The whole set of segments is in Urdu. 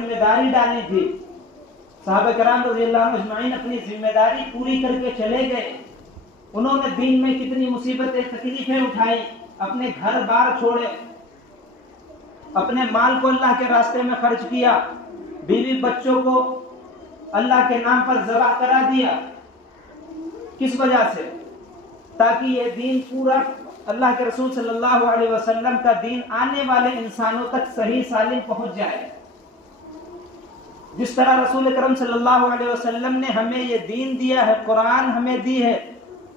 ذمہ داری ڈالی تھی. صحابہ کرام رضی اللہ عنہم اجمعین اپنی ذمہ داری پوری کر کے چلے گئے. انہوں نے دین میں کتنی مصیبتیں تکلیفیں اٹھائی, اپنے گھر بار چھوڑے, اپنے مال کو اللہ کے راستے میں خرچ کیا, بیوی بچوں کو اللہ کے نام پر ذبح کرا دیا. کس وجہ سے؟ تاکہ یہ دین پورا اللہ کے رسول صلی اللہ علیہ وسلم کا دین آنے والے انسانوں تک صحیح سالم پہنچ جائے. جس طرح رسول کرم صلی اللہ علیہ وسلم نے ہمیں یہ دین دیا ہے, قرآن ہمیں دی ہے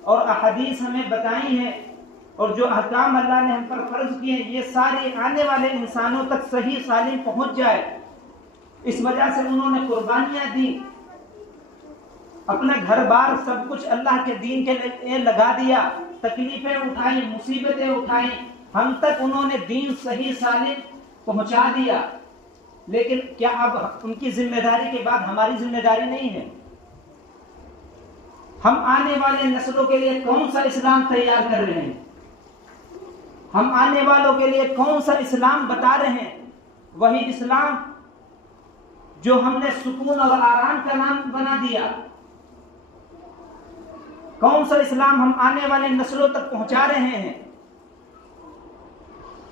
اور احادیث ہمیں بتائی ہیں, اور جو احکام اللہ نے ہم پر فرض کیے ہیں, یہ سارے آنے والے انسانوں تک صحیح سالم پہنچ جائے. اس وجہ سے انہوں نے قربانیاں دی, اپنا گھر بار سب کچھ اللہ کے دین کے لیے لگا دیا, تکلیفیں اٹھائی, مصیبتیں اٹھائی, ہم تک انہوں نے دین صحیح سالم پہنچا دیا. لیکن کیا اب ان کی ذمہ داری کے بعد ہماری ذمہ داری نہیں ہے؟ ہم آنے والے نسلوں کے لیے کون سا اسلام تیار کر رہے ہیں؟ ہم آنے والوں کے لیے کون سا اسلام بتا رہے ہیں؟ وہی اسلام جو ہم نے سکون اور آرام کا نام بنا دیا. کون سا اسلام ہم آنے والے نسلوں تک پہنچا رہے ہیں؟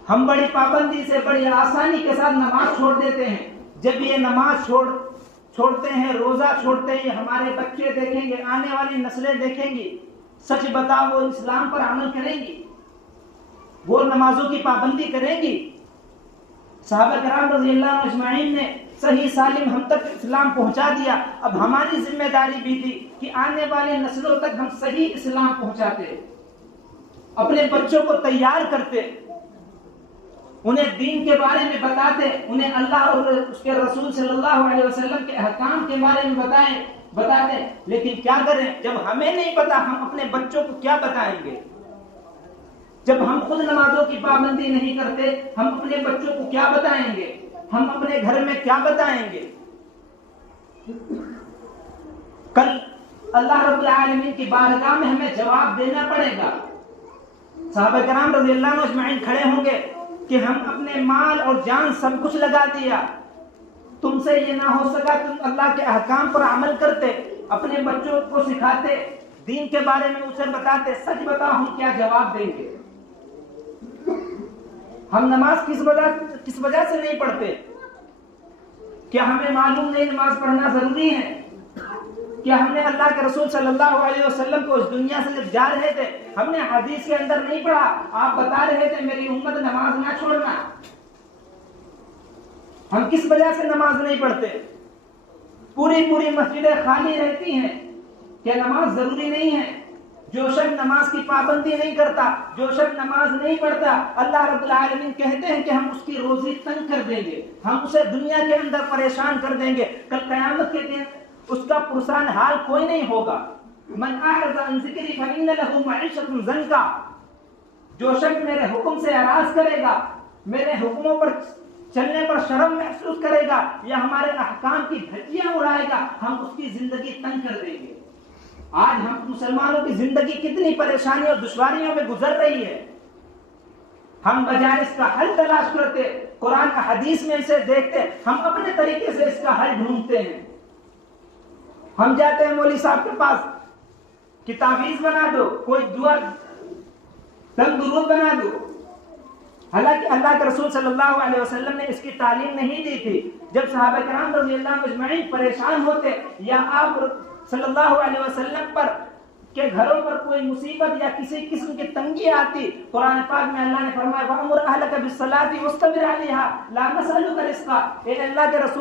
ہم بڑی پابندی سے, بڑی آسانی کے ساتھ نماز چھوڑ دیتے ہیں. جب یہ نماز چھوڑتے ہیں, روزہ چھوڑتے ہیں, ہمارے بچے دیکھیں گے, آنے والی نسلیں دیکھیں گی, سچ بتاؤ وہ اسلام پر عمل کریں گی؟ وہ نمازوں کی پابندی کریں گی؟ صحابہ کرام رضی اللہ عنہم اجمعین نے صحیح سالم ہم تک اسلام پہنچا دیا. اب ہماری ذمہ داری بھی تھی کہ آنے والے نسلوں تک ہم صحیح اسلام پہنچاتے, اپنے بچوں کو تیار کرتے, انہیں دین کے بارے میں بتاتے, انہیں اللہ اور اس کے رسول صلی اللہ علیہ وسلم کے احکام کے بارے میں بتاتے. لیکن کیا کریں, جب ہمیں نہیں پتا ہم اپنے بچوں کو کیا بتائیں گے؟ جب ہم خود نمازوں کی پابندی نہیں کرتے, ہم اپنے بچوں کو کیا بتائیں گے؟ ہم اپنے گھر میں کیا بتائیں گے؟ کل اللہ رب العالمین کی بارگاہ میں ہمیں جواب دینا پڑے گا. صحابہ کرام رضی اللہ عنہم اجمعین کھڑے ہوں گے کہ ہم اپنے مال اور جان سب کچھ لگا دیا, تم سے یہ نہ ہو سکا, تم اللہ کے احکام پر عمل کرتے, اپنے بچوں کو سکھاتے, دین کے بارے میں اسے بتاتے, سچ بتاؤ ہم کیا جواب دیں گے؟ ہم نماز کس وجہ سے نہیں پڑھتے؟ کیا ہمیں معلوم نہیں نماز پڑھنا ضروری ہے؟ کیا ہم نے اللہ کے رسول صلی اللہ علیہ وسلم کو اس دنیا سے جب جا رہے تھے ہم نے حدیث کے اندر نہیں پڑھا, آپ بتا رہے تھے میری امت نماز نہ چھوڑنا؟ ہم کس وجہ سے نماز نہیں پڑھتے؟ پوری مسجدیں خالی رہتی ہیں. کیا نماز ضروری نہیں ہے؟ جو شخص نماز کی پابندی نہیں کرتا, جو شخص نماز نہیں پڑھتا, اللہ رب العالمین کہتے ہیں کہ ہم اس کی روزی تنگ کر دیں گے, ہم اسے دنیا کے اندر پریشان کر دیں گے. کل قیامت کے دن اس کا پرسان حال کوئی نہیں ہوگا. من اعرض عن ذکری فإن له معیشۃ ضنکا, جو شخص میرے حکم سے اعراض کرے گا, میرے حکموں پر چلنے پر شرم محسوس کرے گا یا ہمارے احکام کی دھجیاں اڑائے گا, ہم اس کی زندگی تنگ کر دیں گے. آج ہم مسلمانوں کی زندگی کتنی پریشانیوں اور دشواریوں میں گزر رہی ہے. ہم بجائے اس کا حل تلاش کرتے, قرآن کا حدیث میں اسے دیکھتے, ہم اپنے طریقے سے اس کا حل ڈھونڈتے ہیں. ہم جاتے ہیں مولوی صاحب کے پاس کہ تعویذ بنا دو, کوئی دعا درود بنا دو. حالانکہ اللہ کے رسول صلی اللہ علیہ وسلم نے اس کی تعلیم نہیں دی تھی. جب صحابہ کرام رضی اللہ عنہم اجمعین پریشان ہوتے یا آپ صلی اللہ علیہ وسلم پر کے گھروں پر کوئی مصیبت یا کسی قسم کی تنگی آتی, قرآن پاک میں اللہ نے فرمایا وَأْمُرْ أَهْلَكَ بِالصَّلَاةِ وَاصْطَبِرْ عَلَيْهَا لَا نَسْأَلُكَ رِزْقًا, اے اللہ کے رسول